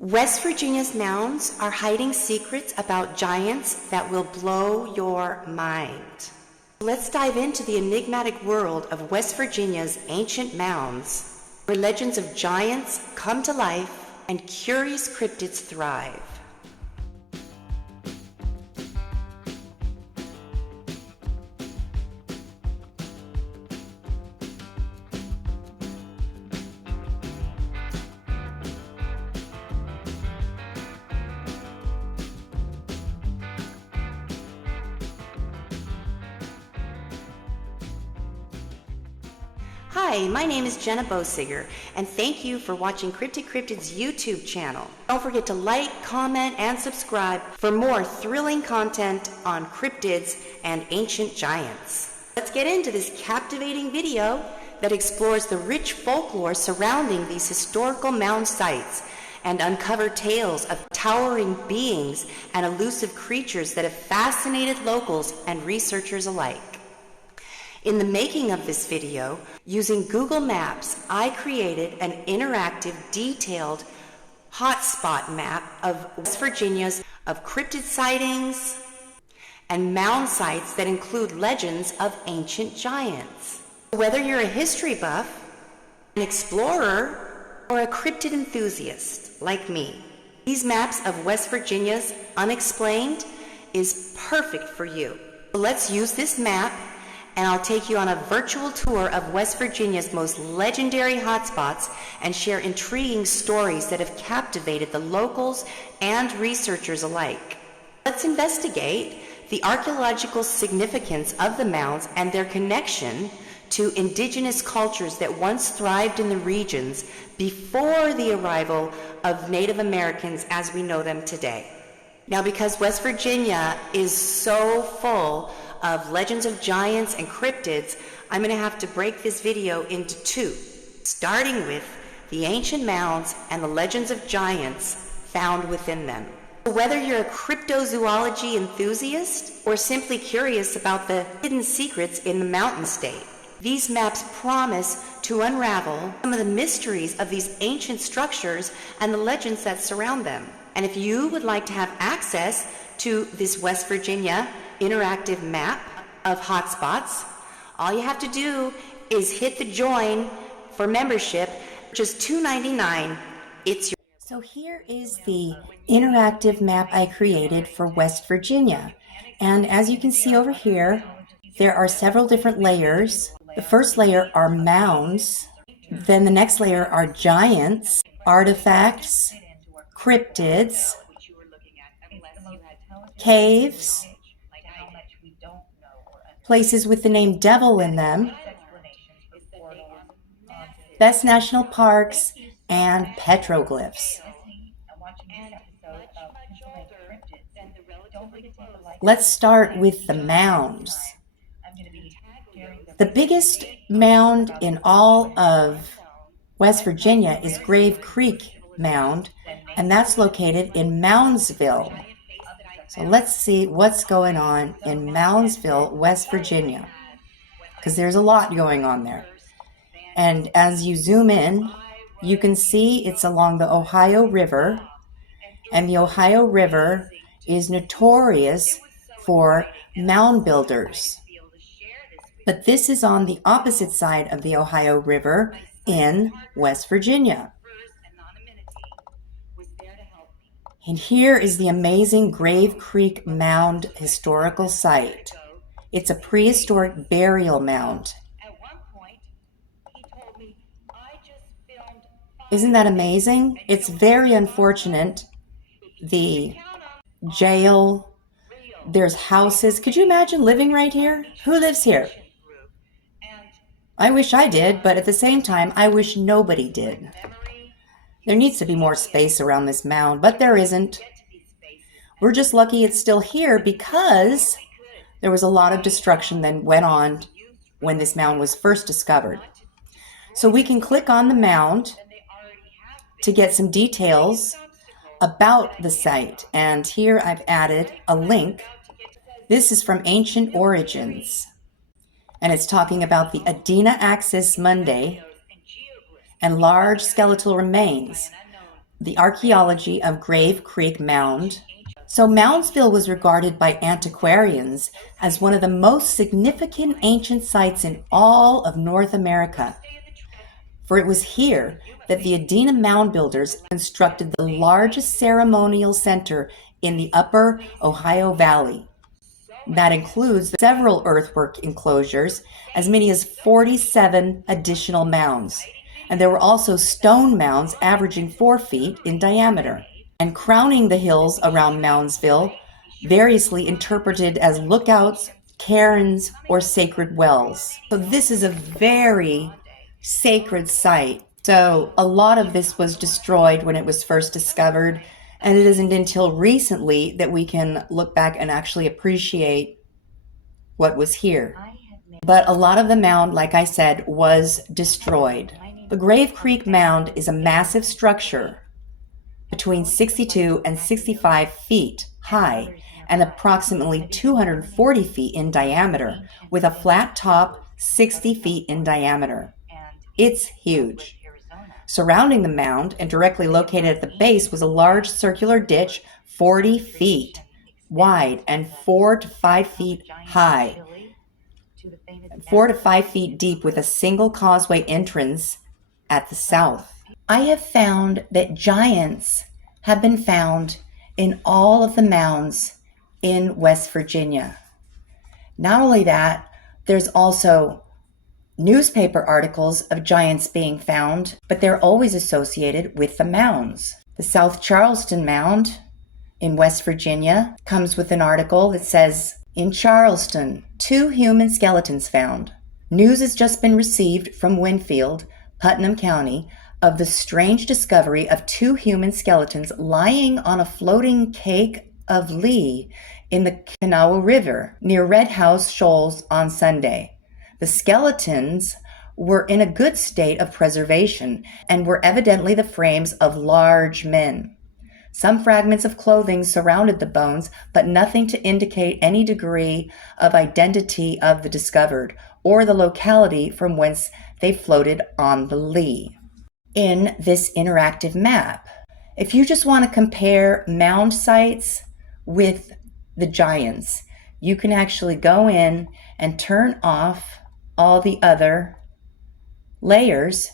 West Virginia's mounds are hiding secrets about giants that will blow your mind. Let's dive into the enigmatic world of West Virginia's ancient mounds, where legends of giants come to life and curious cryptids thrive. Hi, my name is Jenna Bosiger, and thank you for watching Cryptid's YouTube channel. Don't forget to like, comment, and subscribe for more thrilling content on cryptids and ancient giants. Let's get into this captivating video that explores the rich folklore surrounding these historical mound sites and uncover tales of towering beings and elusive creatures that have fascinated locals and researchers alike. In the making of this video, using Google Maps, I created an interactive, detailed hotspot map of West Virginia's cryptid sightings and mound sites that include legends of ancient giants. Whether you're a history buff, an explorer, or a cryptid enthusiast like me, these maps of West Virginia's unexplained is perfect for you. Let's use this map, and I'll take you on a virtual tour of West Virginia's most legendary hotspots and share intriguing stories that have captivated the locals and researchers alike. Let's investigate the archaeological significance of the mounds and their connection to indigenous cultures that once thrived in the regions before the arrival of Native Americans as we know them today. Now, because West Virginia is so full of legends of giants and cryptids, I'm going to have to break this video into two, starting with the ancient mounds and the legends of giants found within them. Whether you're a cryptozoology enthusiast or simply curious about the hidden secrets in the mountain state, these maps promise to unravel some of the mysteries of these ancient structures and the legends that surround them. And if you would like to have access to this West Virginia interactive map of hotspots, all you have to do is hit the join for membership, just $2.99. It's your. So here is the interactive map I created for West Virginia. And as you can see over here, there are several different layers. The first layer are mounds. Then the next layer are giants, artifacts, cryptids, caves, places with the name devil in them, best national parks, and petroglyphs. Let's start with the mounds. The biggest mound in all of West Virginia is Grave Creek Mound, and that's located in Moundsville. So let's see what's going on in Moundsville, West Virginia, because there's a lot going on there. And as you zoom in, you can see it's along the Ohio River, and the Ohio River is notorious for mound builders. But this is on the opposite side of the Ohio River in West Virginia. And here is the amazing Grave Creek Mound historical site. It's a prehistoric burial mound. Isn't that amazing? It's very unfortunate. The jail, there's houses. Could you imagine living right here? Who lives here? I wish I did, but at the same time, I wish nobody did. There needs to be more space around this mound, but there isn't. We're just lucky it's still here because there was a lot of destruction that went on when this mound was first discovered. So we can click on the mound to get some details about the site. And here I've added a link. This is from Ancient Origins, and it's talking about the Adena Axis Mundi and large skeletal remains. The archaeology of Grave Creek Mound. So Moundsville was regarded by antiquarians as one of the most significant ancient sites in all of North America. For it was here that the Adena mound builders constructed the largest ceremonial center in the upper Ohio Valley. That includes several earthwork enclosures, as many as 47 additional mounds. And there were also stone mounds averaging 4 feet in diameter. And crowning the hills around Moundsville, variously interpreted as lookouts, cairns, or sacred wells. So this is a very sacred site. So a lot of this was destroyed when it was first discovered, and it isn't until recently that we can look back and actually appreciate what was here. But a lot of the mound, like I said, was destroyed. The Grave Creek Mound is a massive structure between 62 and 65 feet high and approximately 240 feet in diameter, with a flat top 60 feet in diameter. It's huge. Surrounding the mound and directly located at the base was a large circular ditch 40 feet wide and 4 to 5 feet high, 4 to 5 feet deep, with a single causeway entrance at the south. I have found that giants have been found in all of the mounds in West Virginia. Not only that, there's also newspaper articles of giants being found, but they're always associated with the mounds. The South Charleston Mound in West Virginia comes with an article that says, "In Charleston, 2 human skeletons found. News has just been received from Winfield, Putnam County, of the strange discovery of 2 human skeletons lying on a floating cake of Lee in the Kanawha River near Red House Shoals on Sunday. The skeletons were in a good state of preservation and were evidently the frames of large men. Some fragments of clothing surrounded the bones, but nothing to indicate any degree of identity of the discovered or the locality from whence they floated on the Lee." In this interactive map, if you just want to compare mound sites with the giants, you can actually go in and turn off all the other layers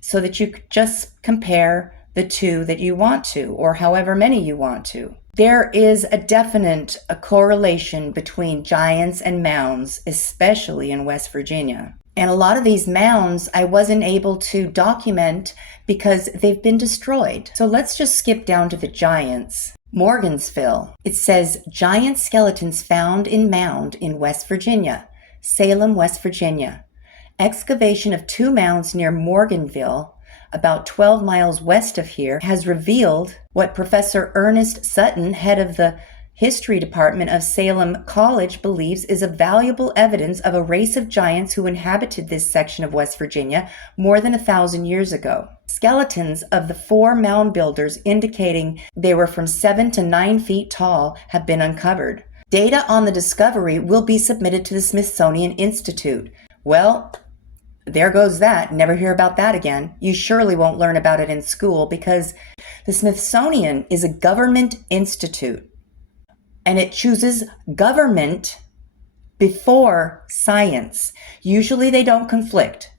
so that you could just compare the 2 that you want to, or however many you want to. There is a definite correlation between giants and mounds, especially in West Virginia. And a lot of these mounds I wasn't able to document because they've been destroyed. So let's just skip down to the giants. Morgansville. It says, "Giant skeletons found in mound in West Virginia, Salem, West Virginia. Excavation of 2 mounds near Morganville, about 12 miles west of here, has revealed what Professor Ernest Sutton, head of the History Department of Salem College, believes is a valuable evidence of a race of giants who inhabited this section of West Virginia more than 1,000 years ago. Skeletons of the 4 mound builders indicating they were from 7 to 9 feet tall have been uncovered. Data on the discovery will be submitted to the Smithsonian Institute." Well, there goes that. Never hear about that again. You surely won't learn about it in school because the Smithsonian is a government institute and it chooses government before science. Usually they don't conflict,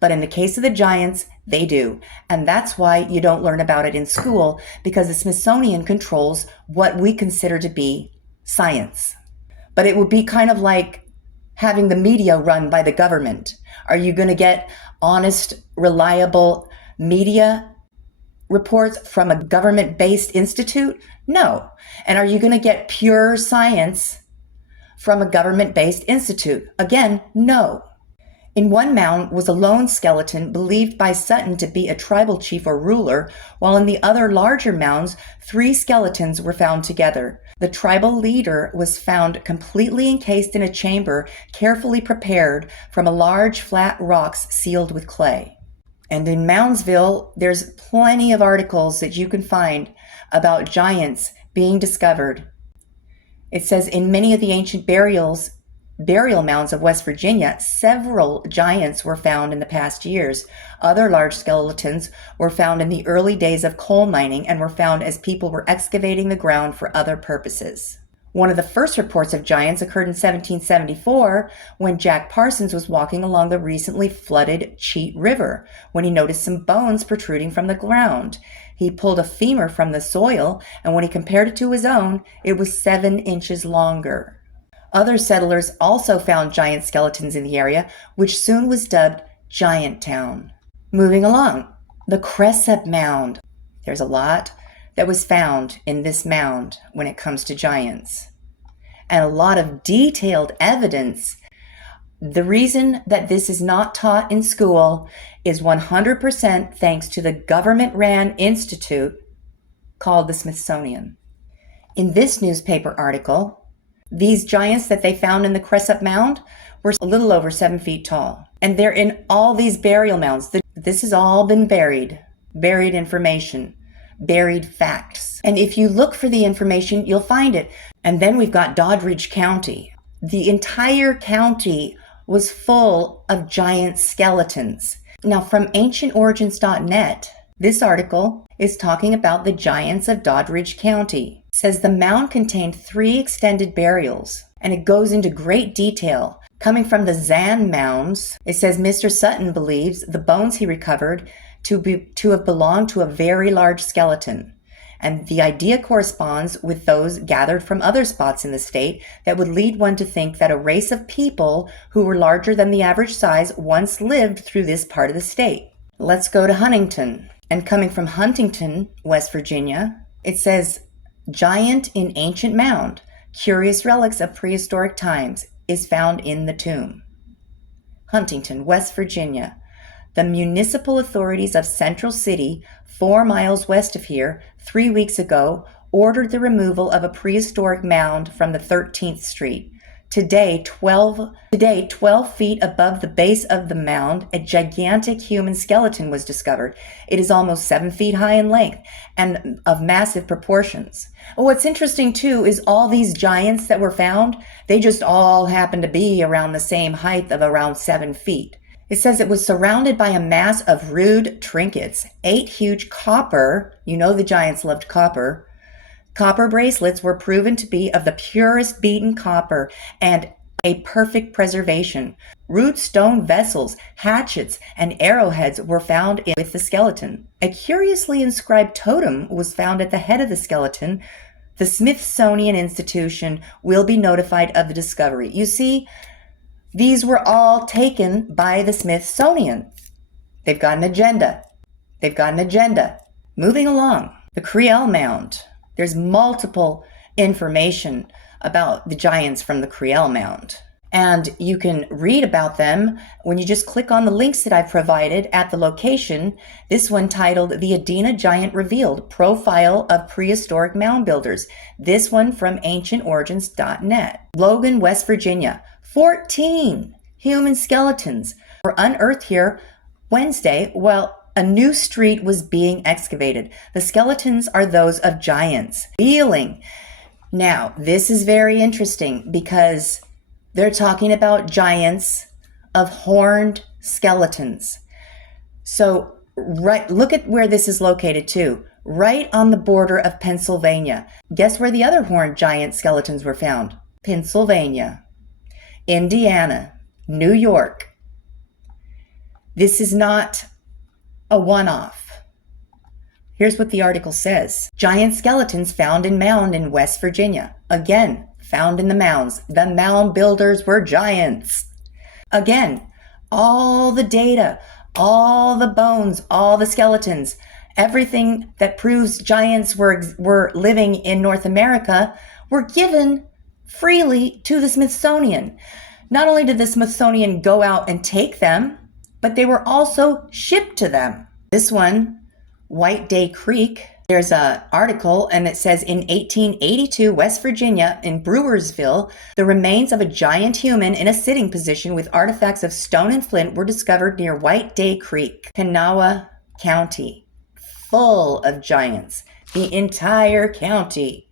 but in the case of the giants, they do. And that's why you don't learn about it in school, because the Smithsonian controls what we consider to be science. But it would be kind of like having the media run by the government. Are you going to get honest, reliable media reports from a government-based institute? No. And are you going to get pure science from a government-based institute? Again, no. In one mound was a lone skeleton believed by Sutton to be a tribal chief or ruler, while in the other larger mounds, 3 skeletons were found together. The tribal leader was found completely encased in a chamber carefully prepared from a large flat rocks sealed with clay. And in Moundsville, there's plenty of articles that you can find about giants being discovered. It says in many of the ancient burials burial mounds of West Virginia, several giants were found in the past years. Other large skeletons were found in the early days of coal mining and were found as people were excavating the ground for other purposes. One of the first reports of giants occurred in 1774 when Jack Parsons was walking along the recently flooded Cheat River when he noticed some bones protruding from the ground. He pulled a femur from the soil, and when he compared it to his own, it was 7 inches longer. Other settlers also found giant skeletons in the area, which soon was dubbed Giant Town. Moving along, the Cresap Mound. There's a lot that was found in this mound when it comes to giants, and a lot of detailed evidence. The reason that this is not taught in school is 100% thanks to the government-ran institute called the Smithsonian. In this newspaper article, these giants that they found in the Cresap Mound were a little over 7 feet tall, and they're in all these burial mounds. This has all been buried information, buried facts. And if you look for the information, you'll find it. And then we've got Doddridge County. The entire county was full of giant skeletons. Now, from ancientorigins.net, this article is talking about the giants of Doddridge County. It says the mound contained 3 extended burials, and it goes into great detail. Coming from the Zan Mounds, it says Mr. Sutton believes the bones he recovered to have belonged to a very large skeleton. And the idea corresponds with those gathered from other spots in the state that would lead one to think that a race of people who were larger than the average size once lived through this part of the state. Let's go to Huntington. And coming from Huntington, West Virginia, it says, giant in ancient mound, curious relics of prehistoric times, is found in the tomb. Huntington, West Virginia. The municipal authorities of Central City, 4 miles west of here, 3 weeks ago, ordered the removal of a prehistoric mound from the 13th Street. Today, 12 feet above the base of the mound, a gigantic human skeleton was discovered. It is almost 7 feet high in length and of massive proportions. What's interesting too is all these giants that were found, they just all happen to be around the same height of around 7 feet. It says it was surrounded by a mass of rude trinkets, 8 huge copper, you know the giants loved copper. Copper bracelets were proven to be of the purest beaten copper and a perfect preservation. Rude stone vessels, hatchets, and arrowheads were found with the skeleton. A curiously inscribed totem was found at the head of the skeleton. The Smithsonian Institution will be notified of the discovery. You see, these were all taken by the Smithsonian. They've got an agenda. Moving along, the Creel Mound. There's multiple information about the giants from the Creel Mound. And you can read about them when you just click on the links that I've provided at the location. This one titled The Adena Giant Revealed, Profile of Prehistoric Mound Builders. This one from ancientorigins.net. Logan, West Virginia. 14 human skeletons were unearthed here Wednesday while a new street was being excavated. The skeletons are those of giants. Feeling. Now, this is very interesting because they're talking about giants of horned skeletons. So, look at where this is located too. Right on the border of Pennsylvania. Guess where the other horned giant skeletons were found? Pennsylvania, Indiana, New York. This is not a one-off. Here's what the article says. Giant skeletons found in mound in West Virginia. Again, found in the mounds. The mound builders were giants. Again, all the data, all the bones, all the skeletons, everything that proves giants were living in North America were given freely to the Smithsonian. Not only did the Smithsonian go out and take them, but they were also shipped to them. This one, White Day Creek, there's an article and it says in 1882, West Virginia, in Brewersville, the remains of a giant human in a sitting position with artifacts of stone and flint were discovered near White Day Creek, Kanawha County. Full of giants. The entire county.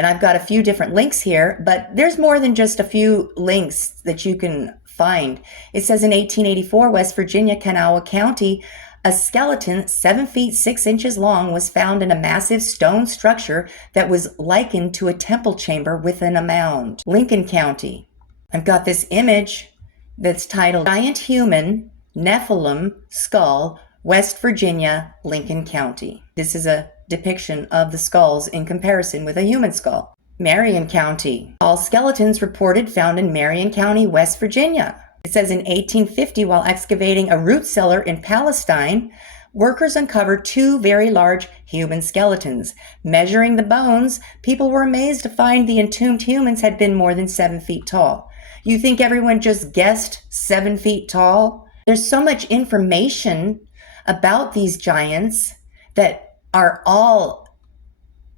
And I've got a few different links here, but there's more than just a few links that you can find. It says in 1884, West Virginia, Kanawha County, a skeleton 7 feet 6 inches long was found in a massive stone structure that was likened to a temple chamber within a mound. Lincoln County. I've got this image that's titled Giant Human Nephilim Skull, West Virginia, Lincoln County. This is a depiction of the skulls in comparison with a human skull. Marion County. All skeletons reported found in Marion County, West Virginia. It says in 1850, while excavating a root cellar in Palestine, workers uncovered 2 very large human skeletons. Measuring the bones, people were amazed to find the entombed humans had been more than 7 feet tall. You think everyone just guessed 7 feet tall? There's so much information about these giants that are all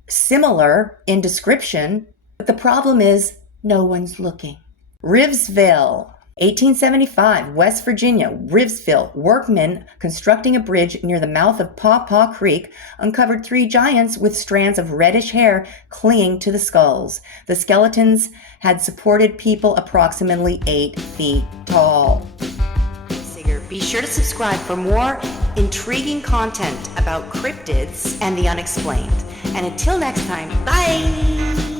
similar in description, but the problem is no one's looking. Rivesville, 1875, West Virginia, Rivesville. Workmen constructing a bridge near the mouth of Paw Paw Creek uncovered 3 giants with strands of reddish hair clinging to the skulls. The skeletons had supported people approximately 8 feet tall. Be sure to subscribe for more intriguing content about cryptids and the unexplained. And until next time, bye!